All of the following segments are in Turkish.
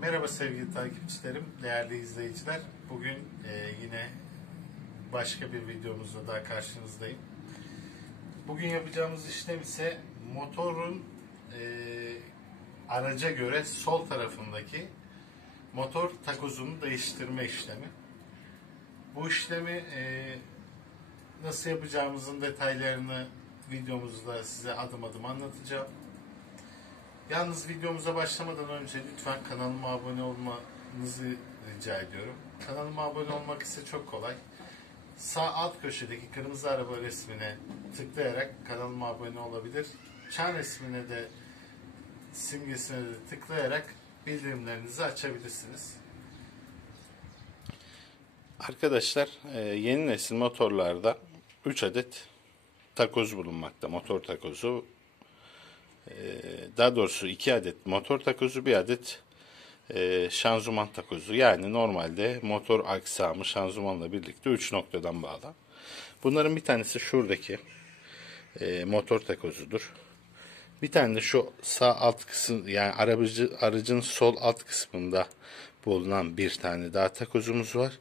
Merhaba sevgili takipçilerim, değerli izleyiciler. Bugün yine başka bir videomuzla daha karşınızdayım. Bugün yapacağımız işlem ise motorun araca göre sol tarafındaki motor takozunu değiştirme işlemi. Bu işlemi nasıl yapacağımızın detaylarını videomuzda size adım adım anlatacağım. Yalnız videomuza başlamadan önce lütfen kanalıma abone olmanızı rica ediyorum. Kanalıma abone olmak ise çok kolay. Sağ alt köşedeki kırmızı araba resmine tıklayarak kanalıma abone olabilir. Çan resmine de simgesine de tıklayarak bildirimlerinizi açabilirsiniz. Arkadaşlar yeni nesil motorlarda 3 adet takoz bulunmakta. Motor takozu. Daha doğrusu 2 adet motor takozu, 1 adet şanzıman takozu. Yani normalde motor aksamı şanzımanla birlikte 3 noktadan bağlı. Bunların bir tanesi şuradaki motor takozudur. Bir tane de şu sağ alt kısım, yani aracın sol alt kısmında bulunan bir tane daha takozumuz var.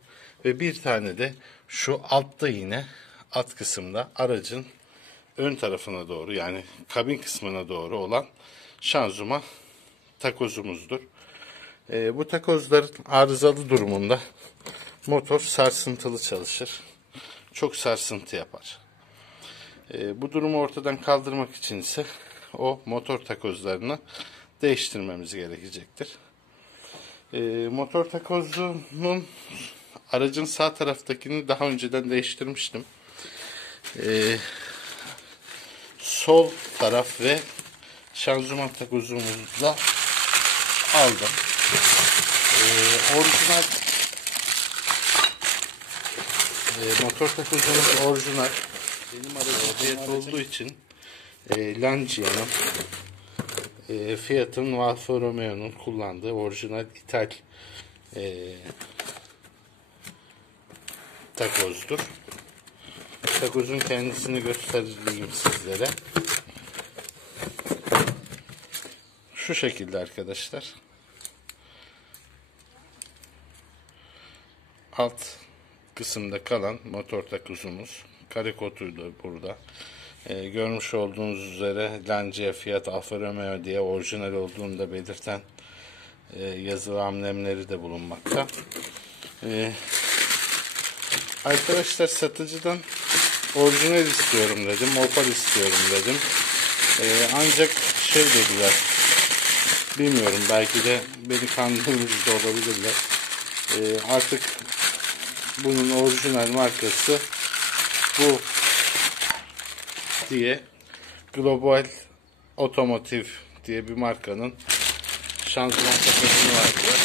Ve bir tane de şu altta yine alt kısımda aracın ön tarafına doğru, yani kabin kısmına doğru olan şanzıman takozumuzdur. Bu takozların arızalı durumunda motor sarsıntılı çalışır. Çok sarsıntı yapar. Bu durumu ortadan kaldırmak için ise o motor takozlarını değiştirmemiz gerekecektir. Motor takozunun aracın sağ taraftakini daha önceden değiştirmiştim. Sol taraf ve şanzıman takozumuzu da aldım. Orijinal motor takozumuz orijinal. Benim aracım Fiat olduğu için Lancia'nın Fiat'ın ve Alfa Romeo'nun kullandığı orijinal ithal takozdur. Takozun kendisini göstereyim sizlere. Şu şekilde arkadaşlar. Alt kısımda kalan motor takozumuz. Kare koduydu burada. Görmüş olduğunuz üzere Lancia, Fiat, Alfa Romeo diye orijinal olduğunu da belirten yazı ve amblemleri de bulunmakta. Arkadaşlar satıcıdan orijinal istiyorum dedim, opal istiyorum dedim. Ancak şey dediler, bilmiyorum, belki de beni kandırmış da olabilirler. Artık bunun orijinal markası bu diye Global Otomotiv diye bir markanın şanzıman takozunu verdiler.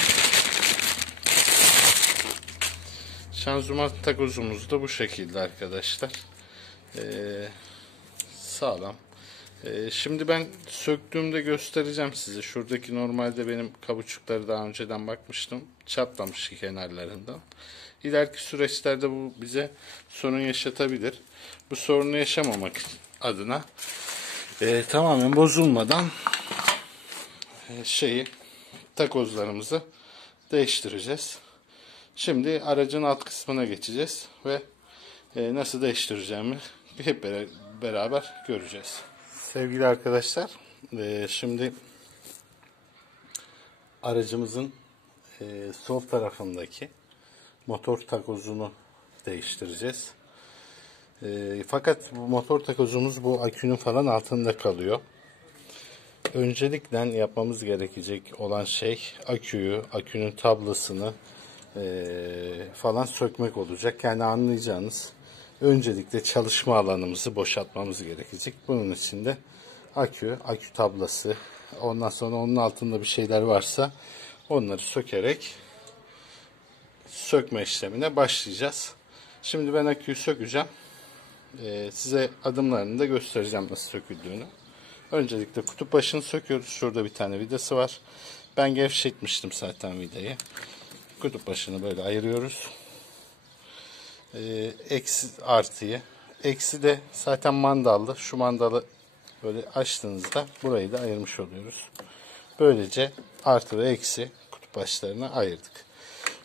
Şanzıman takozumuz da bu şekilde arkadaşlar. Sağlam. Şimdi ben söktüğümde göstereceğim size. Şuradaki normalde benim kabuçukları daha önceden bakmıştım. Çatlamış kenarlarından. İleriki süreçlerde bu bize sorun yaşatabilir. Bu sorunu yaşamamak adına tamamen bozulmadan takozlarımızı değiştireceğiz. Şimdi aracın alt kısmına geçeceğiz ve nasıl değiştireceğimi hep beraber göreceğiz. Sevgili arkadaşlar, şimdi aracımızın sol tarafındaki motor takozunu değiştireceğiz. Fakat bu motor takozumuz bu akünün falan altında kalıyor. Öncelikle yapmamız gerekecek olan şey akünün tablasını falan sökmek olacak. Yani anlayacağınız, öncelikle çalışma alanımızı boşaltmamız gerekecek. Bunun için de akü tablası, ondan sonra onun altında bir şeyler varsa onları sökerek sökme işlemine başlayacağız. Şimdi ben aküyü sökeceğim. Size adımlarını da göstereceğim nasıl söküldüğünü. Öncelikle kutup başını söküyoruz. Şurada bir tane vidası var. Ben gevşetmiştim zaten vidayı. Kutup başını böyle ayırıyoruz. Eksi artıyı. Eksi de zaten mandallı. Şu mandalı böyle açtığınızda burayı da ayırmış oluyoruz. Böylece artı ve eksi başlarına ayırdık.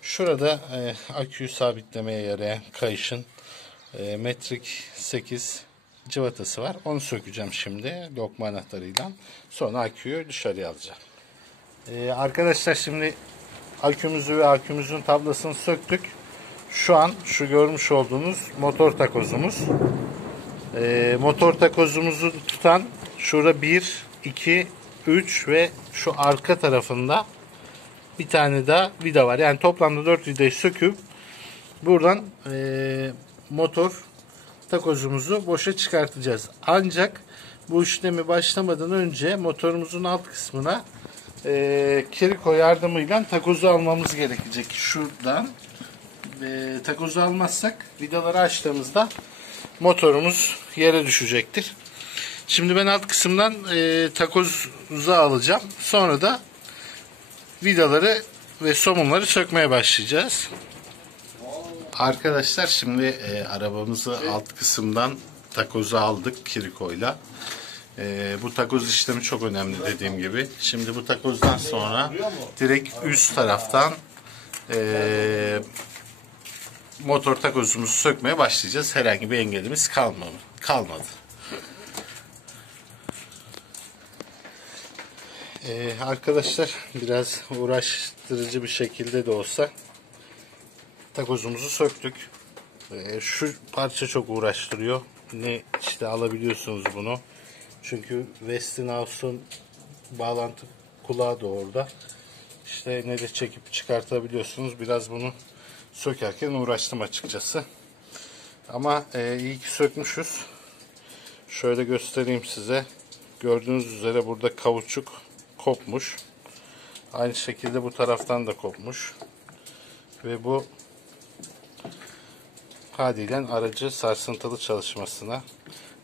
Şurada aküyü sabitlemeye yarayan kayışın metrik 8 cıvatası var. Onu sökeceğim şimdi lokma anahtarıyla. Sonra aküyü dışarıya alacağım. Arkadaşlar şimdi akümüzü ve akümüzün tablasını söktük. Şu an şu görmüş olduğunuz motor takozumuz. Motor takozumuzu tutan şurada 1, 2, 3 ve şu arka tarafında bir tane daha vida var. Yani toplamda 4 vidayı söküp buradan motor takozumuzu boşa çıkartacağız. Ancak bu işlemi başlamadan önce motorumuzun alt kısmına kiriko yardımıyla takozu almamız gerekecek. Şuradan takozu almazsak vidaları açtığımızda motorumuz yere düşecektir. Şimdi ben alt kısımdan takozu alacağım. Sonra da vidaları ve somunları sökmeye başlayacağız. Arkadaşlar şimdi arabamızı alt kısımdan takozu aldık kirikoyla. Bu takoz işlemi çok önemli dediğim gibi. Şimdi bu takozdan sonra direkt üst taraftan motor takozumuzu sökmeye başlayacağız. Herhangi bir engelimiz kalmadı. Arkadaşlar biraz uğraştırıcı bir şekilde de olsa takozumuzu söktük. Şu parça çok uğraştırıyor. Ne işte alabiliyorsunuz bunu. Çünkü Westinghouse'un bağlantı kulağı da orada. İşte ne de çekip çıkartabiliyorsunuz. Biraz bunu sökerken uğraştım açıkçası. Ama iyi ki sökmüşüz. Şöyle göstereyim size. Gördüğünüz üzere burada kauçuk kopmuş. Aynı şekilde bu taraftan da kopmuş. Ve bu haliyle aracı sarsıntılı çalışmasına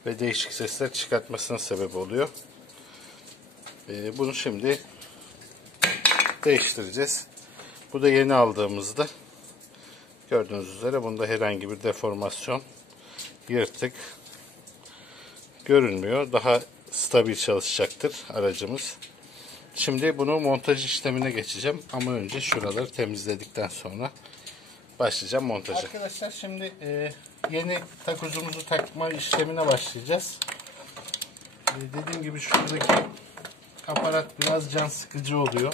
ve değişik sesler çıkartmasına sebep oluyor. Bunu şimdi değiştireceğiz. Bu da yeni aldığımızda. Gördüğünüz üzere bunda herhangi bir deformasyon, yırtık görünmüyor. Daha stabil çalışacaktır aracımız. Şimdi bunu montaj işlemine geçeceğim. Ama önce şuraları temizledikten sonra başlayacağım montaja. Arkadaşlar şimdi yeni takozumuzu takma işlemine başlayacağız. Dediğim gibi şuradaki aparat biraz can sıkıcı oluyor.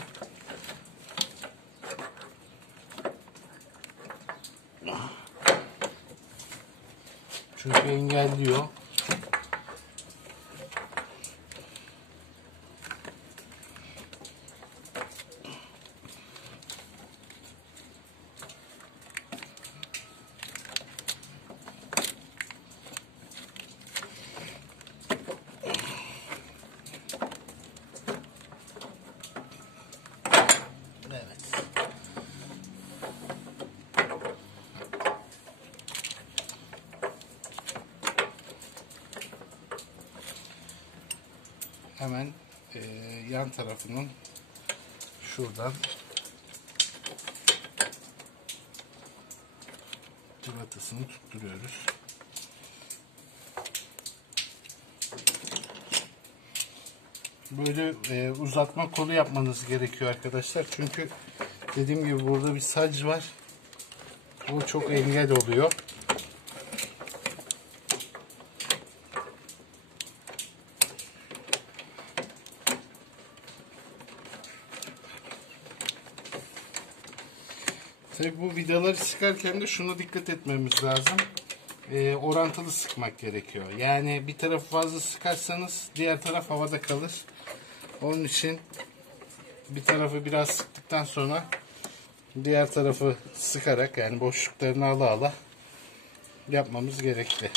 Çünkü engelliyor. Hemen yan tarafının şuradan cıvatasını tutturuyoruz. Böyle uzatma kolu yapmanız gerekiyor arkadaşlar. Çünkü dediğim gibi burada bir sac var. O çok engel oluyor. Tabii bu vidaları sıkarken de şuna dikkat etmemiz lazım. Orantılı sıkmak gerekiyor. Yani bir tarafı fazla sıkarsanız diğer taraf havada kalır. Onun için bir tarafı biraz sıktıktan sonra diğer tarafı sıkarak, yani boşluklarını ala ala yapmamız gerekli.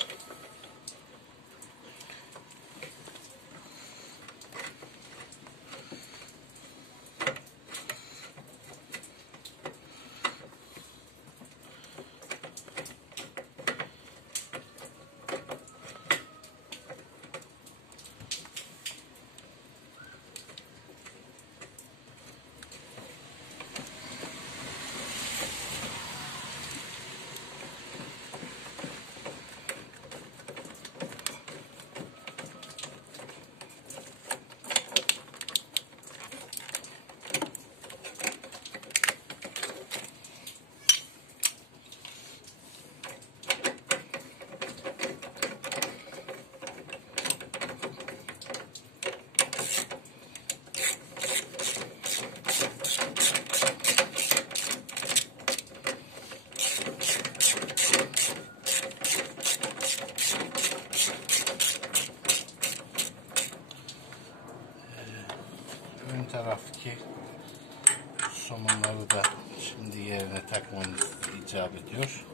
buradaki somunları da şimdi yerine takmamız icap ediyor.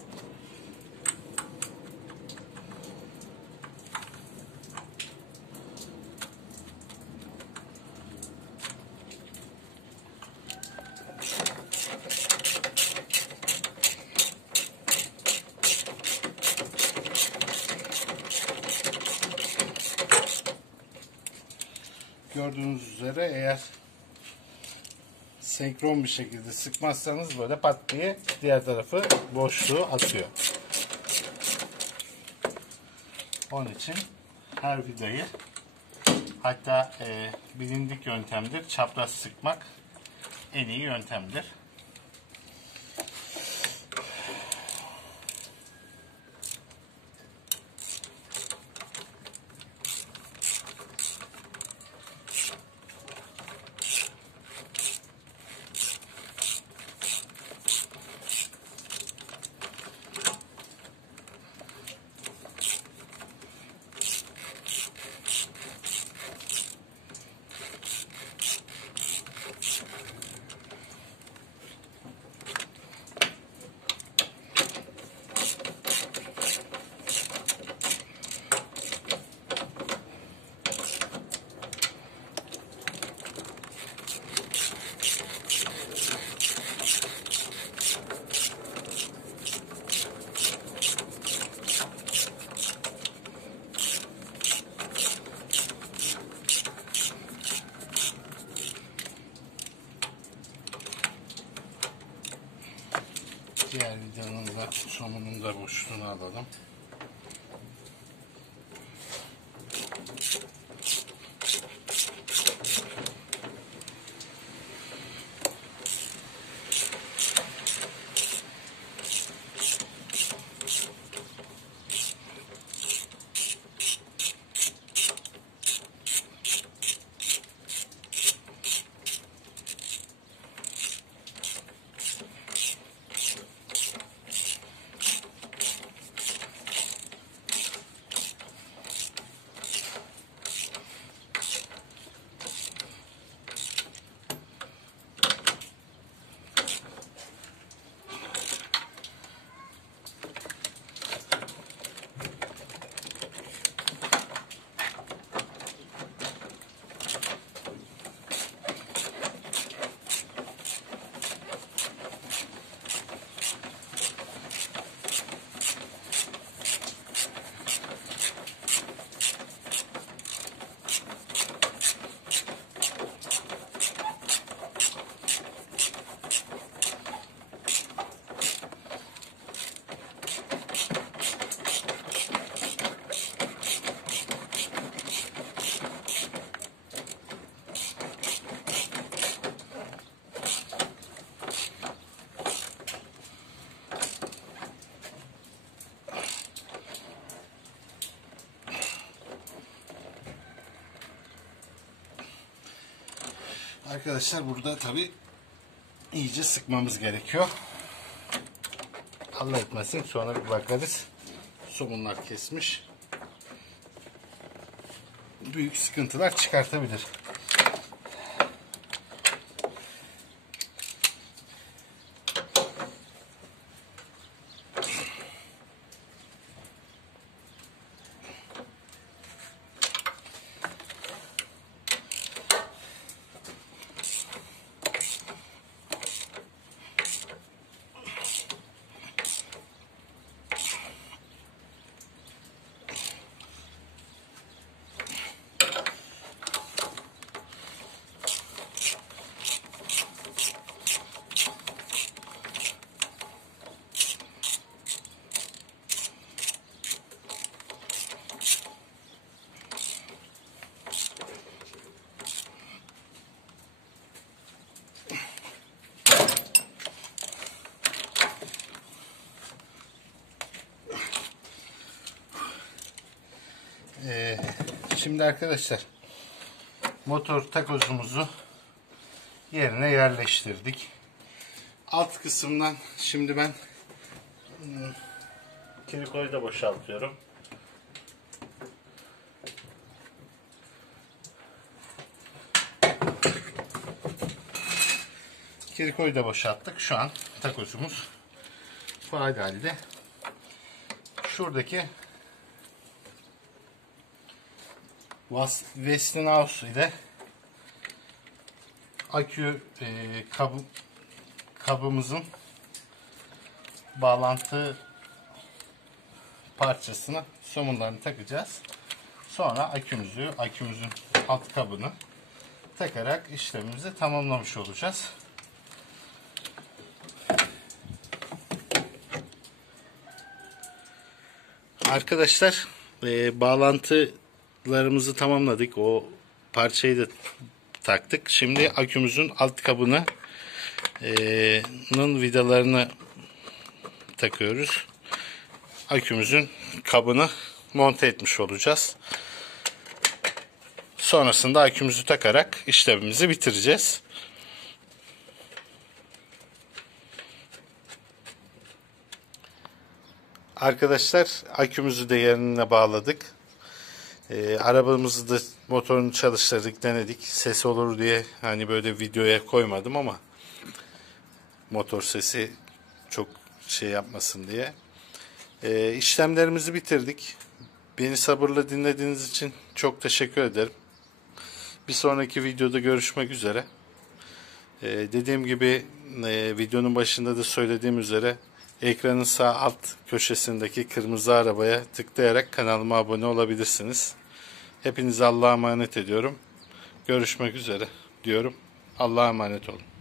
Gördüğünüz üzere eğer senkron bir şekilde sıkmazsanız böyle pat diye diğer tarafı boşluğu atıyor. Onun için her vidayı, hatta bilindik yöntemdir, çapraz sıkmak en iyi yöntemdir. Diğer vidanın da somunun da boşluğunu alalım. Arkadaşlar burada tabi iyice sıkmamız gerekiyor. Allah etmesin sonra bir bakarız. Somunlar kesmiş. Büyük sıkıntılar çıkartabilir. Şimdi arkadaşlar motor takozumuzu yerine yerleştirdik. Alt kısımdan şimdi ben trikoyu da boşaltıyorum. Kirikoyu da boşalttık. Şu an takozumuz faal halde. Şuradaki Westinghouse ile akü kabımızın bağlantı parçasını, somunlarını takacağız. Sonra akümüzün alt kabını takarak işlemimizi tamamlamış olacağız. Arkadaşlar, bağlantılarımızı tamamladık. O parçayı da taktık. Şimdi akümüzün alt kabını vidalarını takıyoruz. Akümüzün kabını monte etmiş olacağız. Sonrasında akümüzü takarak işlemimizi bitireceğiz. Arkadaşlar, akümüzü de yerine bağladık. Arabamızı da motorunu çalıştırdık, denedik. Ses olur diye hani böyle videoya koymadım ama motor sesi çok şey yapmasın diye. İşlemlerimizi bitirdik. Beni sabırla dinlediğiniz için çok teşekkür ederim. Bir sonraki videoda görüşmek üzere. Dediğim gibi videonun başında da söylediğim üzere ekranın sağ alt köşesindeki kırmızı arabaya tıklayarak kanalıma abone olabilirsiniz. Hepinizi Allah'a emanet ediyorum. Görüşmek üzere diyorum. Allah'a emanet olun.